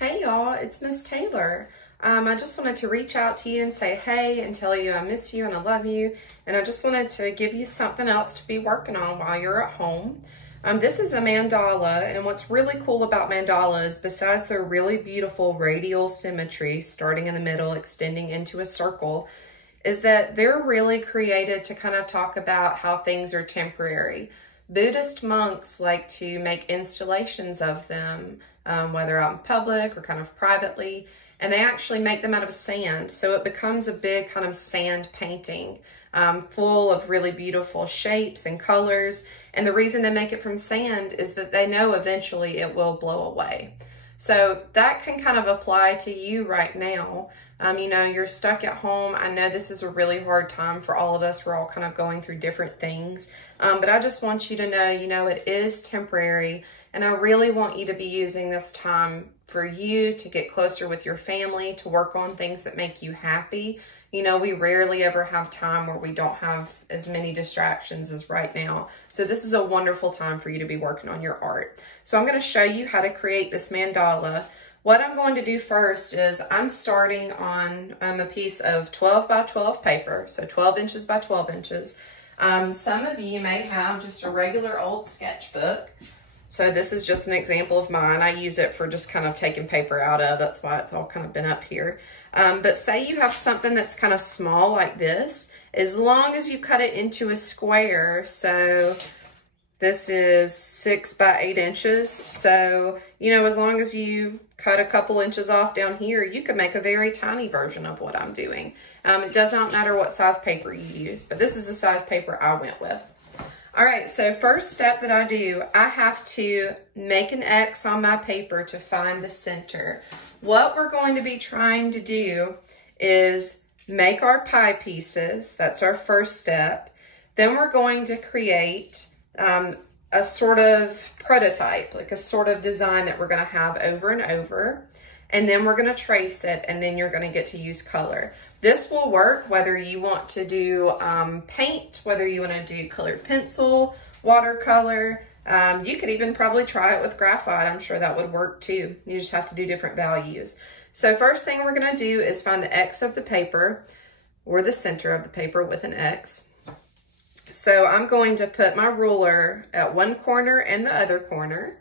Hey y'all, it's Miss Taylor. I just wanted to reach out to you and say hey and tell you I miss you and I love you. And I just wanted to give you something else to be working on while you're at home. This is a mandala, and what's really cool about mandalas, besides their really beautiful radial symmetry starting in the middle, extending into a circle, is that they're really created to kind of talk about how things are temporary. Buddhist monks like to make installations of them, whether out in public or kind of privately, and they actually make them out of sand. So it becomes a big kind of sand painting, full of really beautiful shapes and colors. And the reason they make it from sand is that they know eventually it will blow away. So that can kind of apply to you right now. You know, you're stuck at home. I know this is a really hard time for all of us. We're all kind of going through different things. But I just want you to know, it is temporary. And I really want you to be using this time for you to get closer with your family, to work on things that make you happy. You know, we rarely ever have time where we don't have as many distractions as right now. So this is a wonderful time for you to be working on your art. So I'm going to show you how to create this mandala. What I'm going to do first is I'm starting on a piece of 12 by 12 paper, so 12 inches by 12 inches. Some of you may have just a regular old sketchbook. So this is just an example of mine. I use it for just kind of taking paper out of. That's why it's all kind of been up here. But say you have something that's kind of small like this, as long as you cut it into a square. So this is 6 by 8 inches. So, as long as you cut a couple inches off down here, you can make a very tiny version of what I'm doing. It does not matter what size paper you use, but this is the size paper I went with. All right, so first step that I do, I have to make an X on my paper to find the center. What we're going to be trying to do is make our pie pieces. That's our first step. Then we're going to create a sort of prototype, like a sort of design that we're going to have over and over. And then we're going to trace it, and then you're going to get to use color. This will work whether you want to do paint, whether you want to do colored pencil, watercolor. You could even probably try it with graphite. I'm sure that would work too. You just have to do different values. So first thing we're going to do is find the X of the paper, or the center of the paper with an X. So I'm going to put my ruler at one corner and the other corner.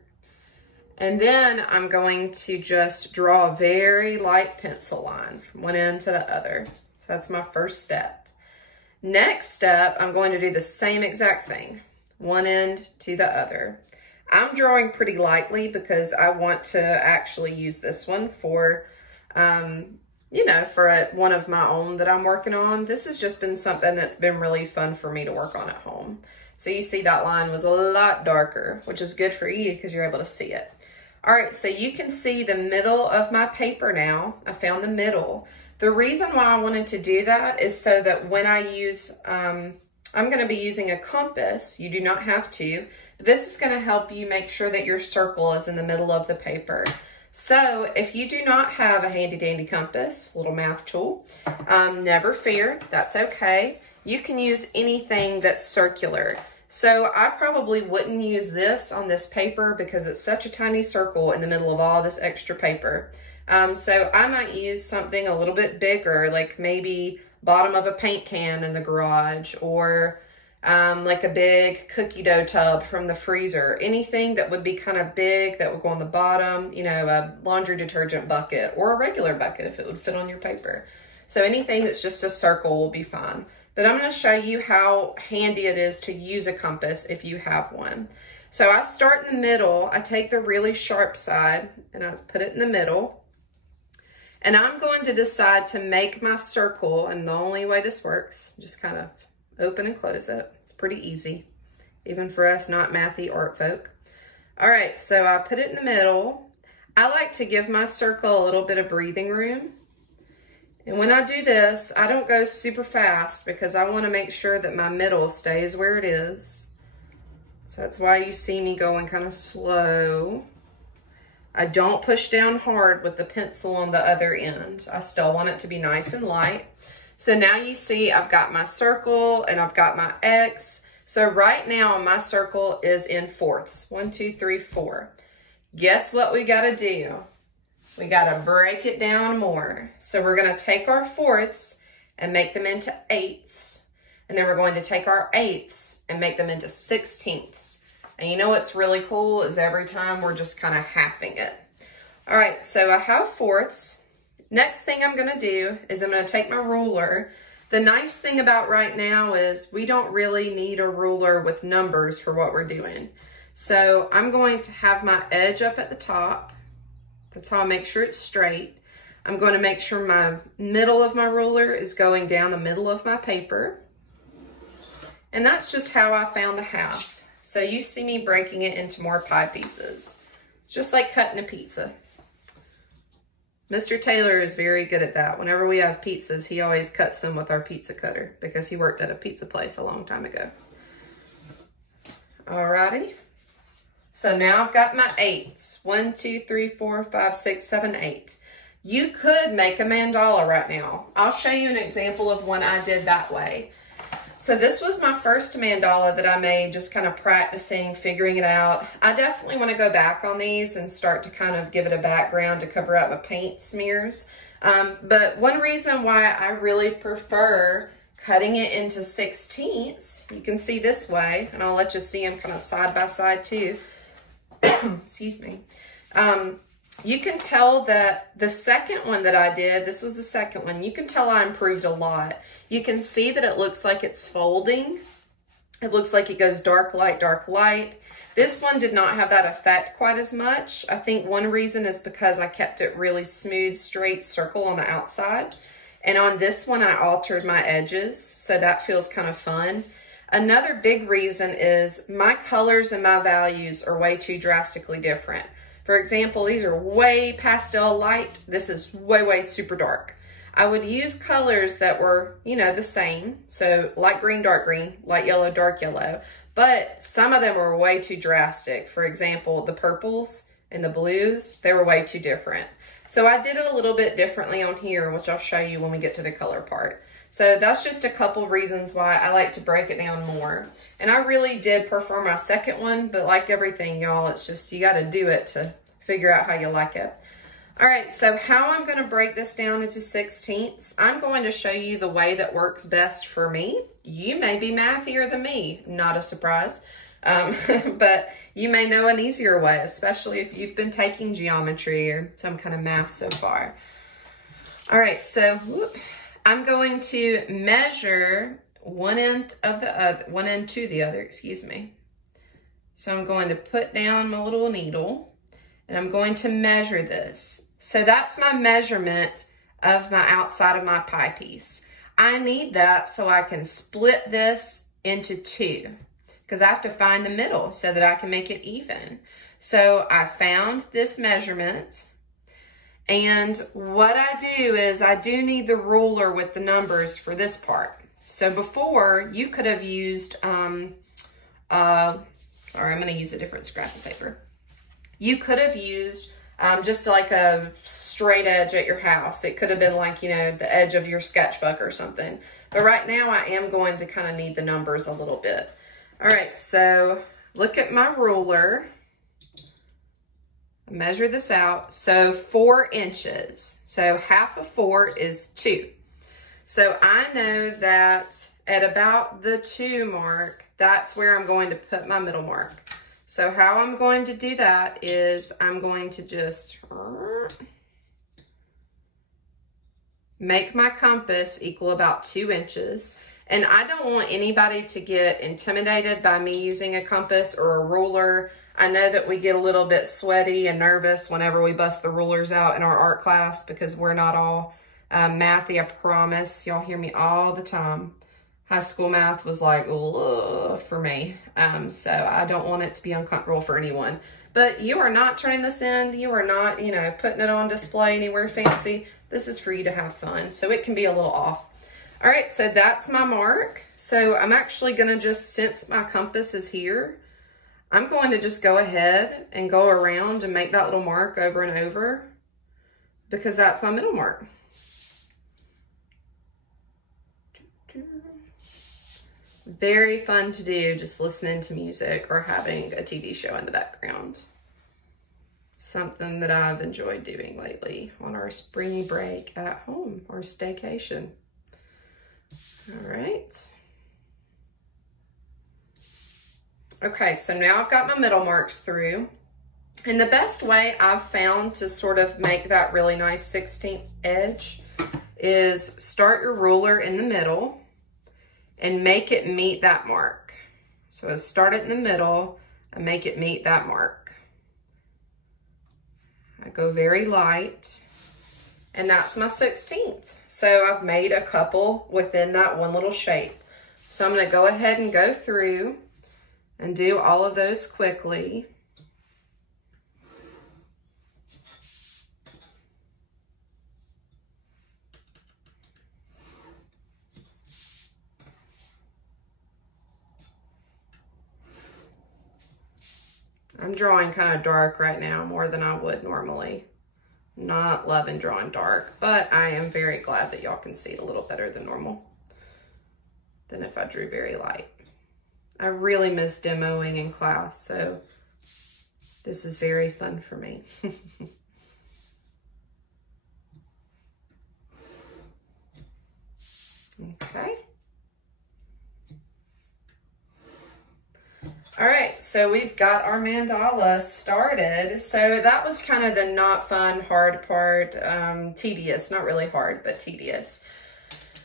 And then I'm going to just draw a very light pencil line from one end to the other. So that's my first step. Next step, I'm going to do the same exact thing, one end to the other. I'm drawing pretty lightly because I want to actually use this one for, one of my own that I'm working on. This has just been something that's been really fun for me to work on at home. So you see that line was a lot darker, which is good for you because you're able to see it. All right, so you can see the middle of my paper now. I found the middle. The reason why I wanted to do that is so that when I use, I'm going to be using a compass. You do not have to. This is going to help you make sure that your circle is in the middle of the paper. So if you do not have a handy dandy compass, little math tool, never fear, that's okay. You can use anything that's circular. So I probably wouldn't use this on this paper because it's such a tiny circle in the middle of all this extra paper. So I might use something a little bit bigger, like maybe bottom of a paint can in the garage, or like a big cookie dough tub from the freezer. Anything that would be kind of big that would go on the bottom, a laundry detergent bucket or a regular bucket if it would fit on your paper. So anything that's just a circle will be fine. But I'm going to show you how handy it is to use a compass if you have one. So I start in the middle. I take the really sharp side and I put it in the middle. And I'm going to decide to make my circle. And the only way this works, just kind of open and close it. It's pretty easy, even for us not mathy art folk. All right, so I put it in the middle. I like to give my circle a little bit of breathing room. And when I do this, I don't go super fast because I want to make sure that my middle stays where it is. So that's why you see me going kind of slow. I don't push down hard with the pencil on the other end. I still want it to be nice and light. So now you see I've got my circle and I've got my X. So right now my circle is in fourths. 1, 2, 3, 4. Guess what we got to do? we got to break it down more. So we're going to take our fourths and make them into eighths. And then we're going to take our eighths and make them into sixteenths. And you know what's really cool is every time we're just kind of halving it. All right, so I have fourths. Next thing I'm going to do is I'm going to take my ruler. The nice thing about right now is we don't really need a ruler with numbers for what we're doing. So I'm going to have my edge up at the top. That's how I make sure it's straight. I'm going to make sure my middle of my ruler is going down the middle of my paper. And that's just how I found the half. So you see me breaking it into more pie pieces, just like cutting a pizza. Mr. Taylor is very good at that. Whenever we have pizzas, he always cuts them with our pizza cutter because he worked at a pizza place a long time ago. Alrighty. So now I've got my eighths. 1, 2, 3, 4, 5, 6, 7, 8. You could make a mandala right now. I'll show you an example of one I did that way. So this was my first mandala that I made, just kind of practicing, figuring it out. I definitely want to go back on these and start to kind of give it a background to cover up my paint smears. But one reason why I really prefer cutting it into sixteenths, you can see this way, and I'll let you see them kind of side by side too. Excuse me. You can tell that the second one that I did, this was the second one, you can tell I improved a lot. You can see that it looks like it's folding. It looks like it goes dark, light, dark, light. This one did not have that effect quite as much. I think one reason is because I kept it really smooth, straight circle on the outside. And on this one, I altered my edges, so that feels kind of fun. Another big reason is my colors and my values are way too drastically different. For example, these are way pastel light. This is way, way super dark. I would use colors that were, you know, the same. So light green, dark green, light yellow, dark yellow. But some of them were way too drastic. For example, the purples and the blues, they were way too different. So I did it a little bit differently on here, which I'll show you when we get to the color part. So that's just a couple reasons why I like to break it down more. And I really did prefer my second one, but like everything, y'all, it's just you got to do it to figure out how you like it. All right, so how I'm going to break this down into sixteenths, I'm going to show you the way that works best for me. You may be mathier than me, not a surprise, but you may know an easier way, especially if you've been taking geometry or some kind of math so far. All right, so I'm going to measure one end to the other, excuse me. So I'm going to put down my little needle and I'm going to measure this. So that's my measurement of my outside of my pie piece. I need that so I can split this into two because I have to find the middle so that I can make it even. So I found this measurement, and what I do is I do need the ruler with the numbers for this part. So before you could have used, sorry, I'm going to use a different scrap of paper. You could have used just like a straight edge at your house. It could have been like, you know, the edge of your sketchbook or something. But right now I am going to kind of need the numbers a little bit. All right, so look at my ruler. Measure this out. So 4 inches. So half of 4 is 2. So I know that at about the 2 mark, that's where I'm going to put my middle mark. So how I'm going to do that is I'm going to just make my compass equal about 2 inches. And I don't want anybody to get intimidated by me using a compass or a ruler. I know that we get a little bit sweaty and nervous whenever we bust the rulers out in our art class because we're not all mathy, I promise. Y'all hear me all the time. High school math was like, ugh, for me. So I don't want it to be uncomfortable for anyone. But you are not turning this in. You are not, you know, putting it on display anywhere fancy. This is for you to have fun. So it can be a little off. All right, so that's my mark. So I'm actually going to just, since my compass is here, I'm going to just go ahead and go around and make that little mark over and over because that's my middle mark. Very fun to do, just listening to music or having a TV show in the background. something that I've enjoyed doing lately on our spring break at home, or staycation. All right. Okay, so now I've got my middle marks through. And the best way I've found to sort of make that really nice 16th edge is start your ruler in the middle and make it meet that mark. So I start it in the middle and make it meet that mark. I go very light, and that's my 16th. So I've made a couple within that one little shape. So I'm gonna go ahead and go through and do all of those quickly. I'm drawing kind of dark right now, more than I would normally. Not loving drawing dark, but I am very glad that y'all can see it a little better than normal, than if I drew very light. I really miss demoing in class, so this is very fun for me. Okay. All right, so we've got our mandala started. So that was kind of the not fun, hard part, tedious, not really hard, but tedious.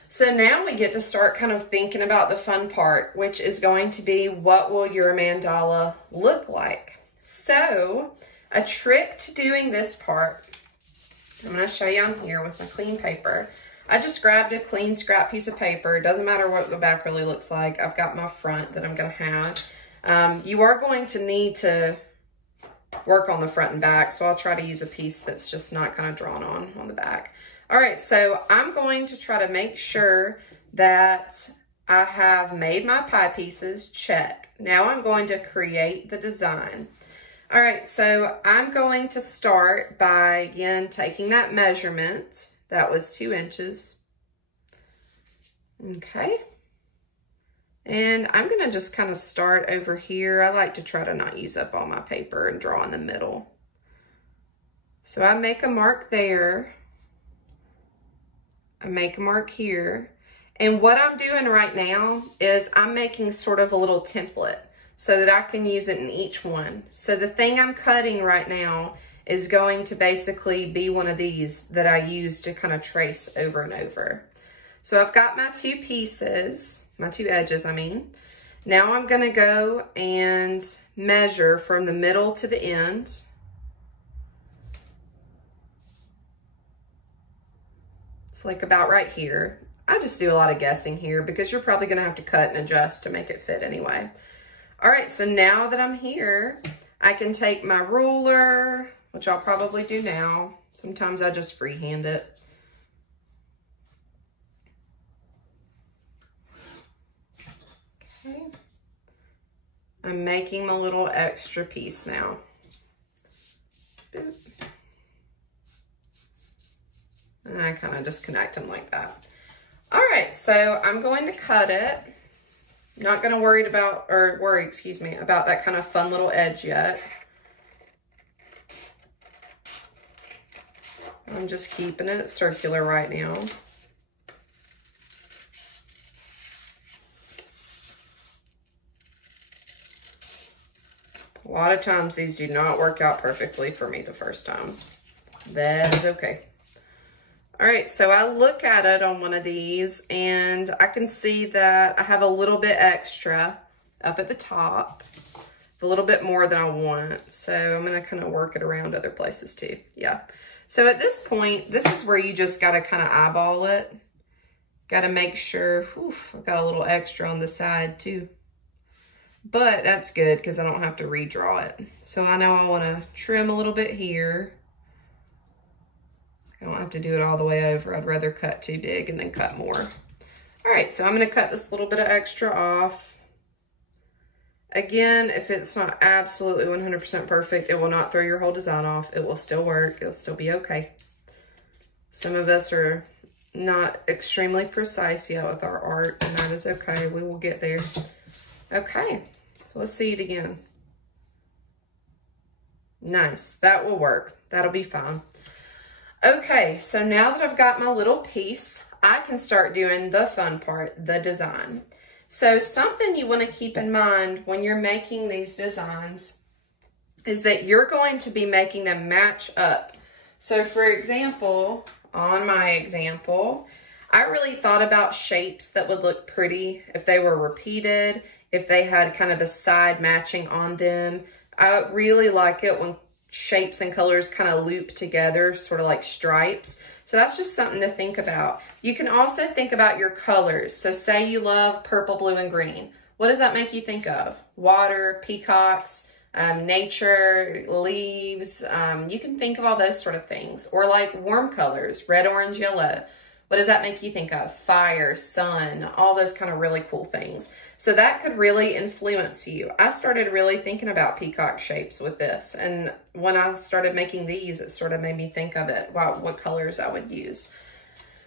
So now we get to start kind of thinking about the fun part, which is going to be, what will your mandala look like? So a trick to doing this part, I'm gonna show you on here with my clean paper. I just grabbed a clean scrap piece of paper. It doesn't matter what the back really looks like. I've got my front that I'm gonna have. You are going to need to work on the front and back, so I'll try to use a piece that's just not kind of drawn on the back. All right, so I'm going to try to make sure that I have made my pie pieces, check. Now I'm going to create the design. All right, so I'm going to start by, again, taking that measurement. That was 2 inches. Okay. And I'm gonna just kind of start over here. I like to try to not use up all my paper and draw in the middle. So I make a mark there. I make a mark here. And what I'm doing right now is I'm making sort of a little template so that I can use it in each one. So the thing I'm cutting right now is going to basically be one of these that I use to kind of trace over and over. So I've got my 2 pieces, my 2 edges, I mean. Now I'm gonna go and measure from the middle to the end. It's like about right here. I just do a lot of guessing here because you're probably gonna have to cut and adjust to make it fit anyway. All right, so now that I'm here, I can take my ruler, which I'll probably do now. Sometimes I just freehand it. Okay. I'm making my little extra piece now. Boop. And I kind of just connect them like that. All right, so I'm going to cut it. Not going to worry about that kind of fun little edge yet. I'm just keeping it circular right now. A lot of times these do not work out perfectly for me the first time. That is okay. All right, so I look at it on one of these and I can see that I have a little bit extra up at the top, a little bit more than I want. So I'm gonna kind of work it around other places too, yeah. So at this point, this is where you just gotta kind of eyeball it. Gotta make sure, I've got a little extra on the side too. But that's good because I don't have to redraw it. So I know I wanna trim a little bit here. I don't have to do it all the way over. I'd rather cut too big and then cut more. All right, so I'm gonna cut this little bit of extra off. Again, if it's not absolutely 100% perfect, it will not throw your whole design off. It will still work, it'll still be okay. Some of us are not extremely precise yet with our art, and that is okay, we will get there. Okay, so let's see it again. Nice, that will work. That'll be fine. Okay, so now that I've got my little piece, I can start doing the fun part, the design. So something you want to keep in mind when you're making these designs is that you're going to be making them match up. So for example, on my example, I really thought about shapes that would look pretty if they were repeated, if they had kind of a side matching on them. I really like it when shapes and colors kind of loop together, sort of like stripes. So that's just something to think about. You can also think about your colors. So say you love purple, blue, and green. What does that make you think of? Water, peacocks, nature, leaves. You can think of all those sort of things. Or like warm colors, red, orange, yellow. What does that make you think of? Fire, sun, all those kind of really cool things. So that could really influence you. I started really thinking about peacock shapes with this. And when I started making these, it sort of made me think of it, wow, what colors I would use.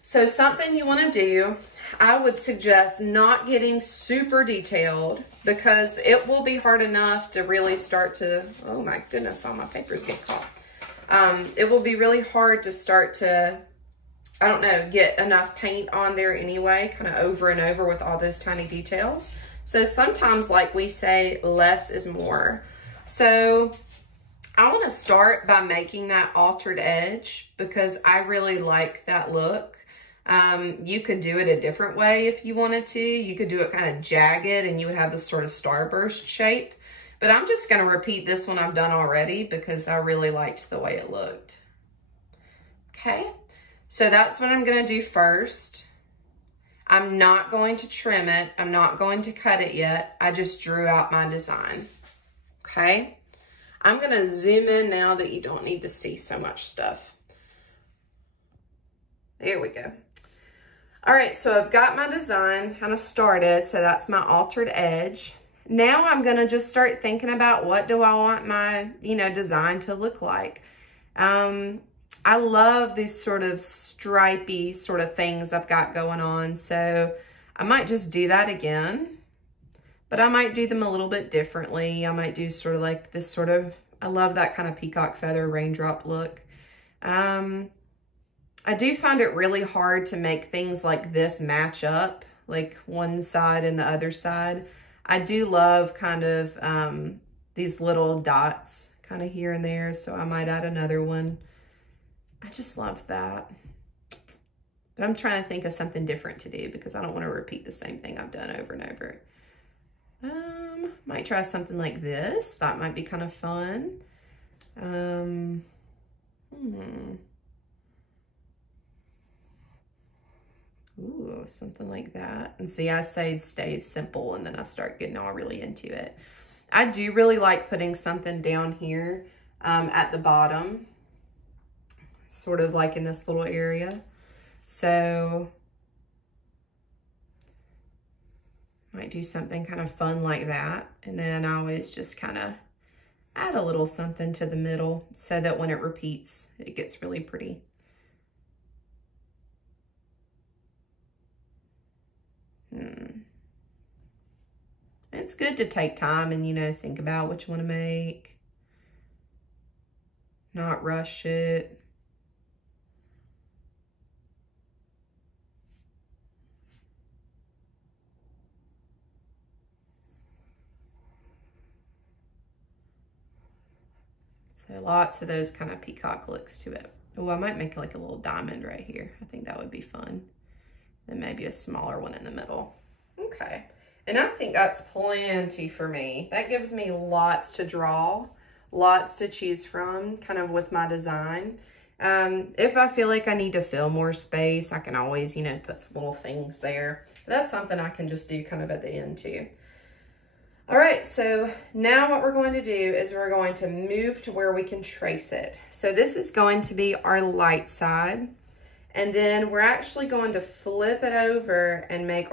So something you want to do, I would suggest not getting super detailed because it will be hard enough to really start to, oh my goodness, all my papers get caught. It will be really hard to start to, I don't know, get enough paint on there anyway, kind of over and over with all those tiny details. So sometimes, like we say, less is more. So I want to start by making that altered edge because I really like that look. You could do it a different way if you wanted to. You could do it kind of jagged and you would have this sort of starburst shape. But I'm just going to repeat this one I've done already because I really liked the way it looked. Okay. So that's what I'm going to do first. I'm not going to trim it. I'm not going to cut it yet. I just drew out my design. Okay. I'm going to zoom in now that you don't need to see so much stuff. There we go. All right. So I've got my design kind of started. So that's my altered edge. Now I'm going to just start thinking about what do I want my, design to look like. I love these sort of stripey sort of things I've got going on. So I might just do that again, but I might do them a little bit differently. I might do sort of like this sort of, I love that kind of peacock feather raindrop look. I do find it really hard to make things like this match up, like one side and the other side. I do love kind of these little dots kind of here and there. So I might add another one. I just love that. But I'm trying to think of something different to do because I don't want to repeat the same thing I've done over and over. Might try something like this. That might be kind of fun. Ooh, something like that. And see, I say stay simple and then I start getting all really into it. I do really like putting something down here at the bottom. Sort of like in this little area. So might do something kind of fun like that. And then I always just kind of add a little something to the middle so that when it repeats, it gets really pretty. It's good to take time and, think about what you want to make. Not rush it. So lots of those kind of peacock looks to it. Oh, I might make like a little diamond right here. I think that would be fun. Then maybe a smaller one in the middle. Okay. And I think that's plenty for me. That gives me lots to draw, lots to choose from kind of with my design. If I feel like I need to fill more space, I can always, put some little things there. That's something I can just do kind of at the end too. All right, so now what we're going to do is we're going to move to where we can trace it. So this is going to be our light side, and then we're actually going to flip it over and make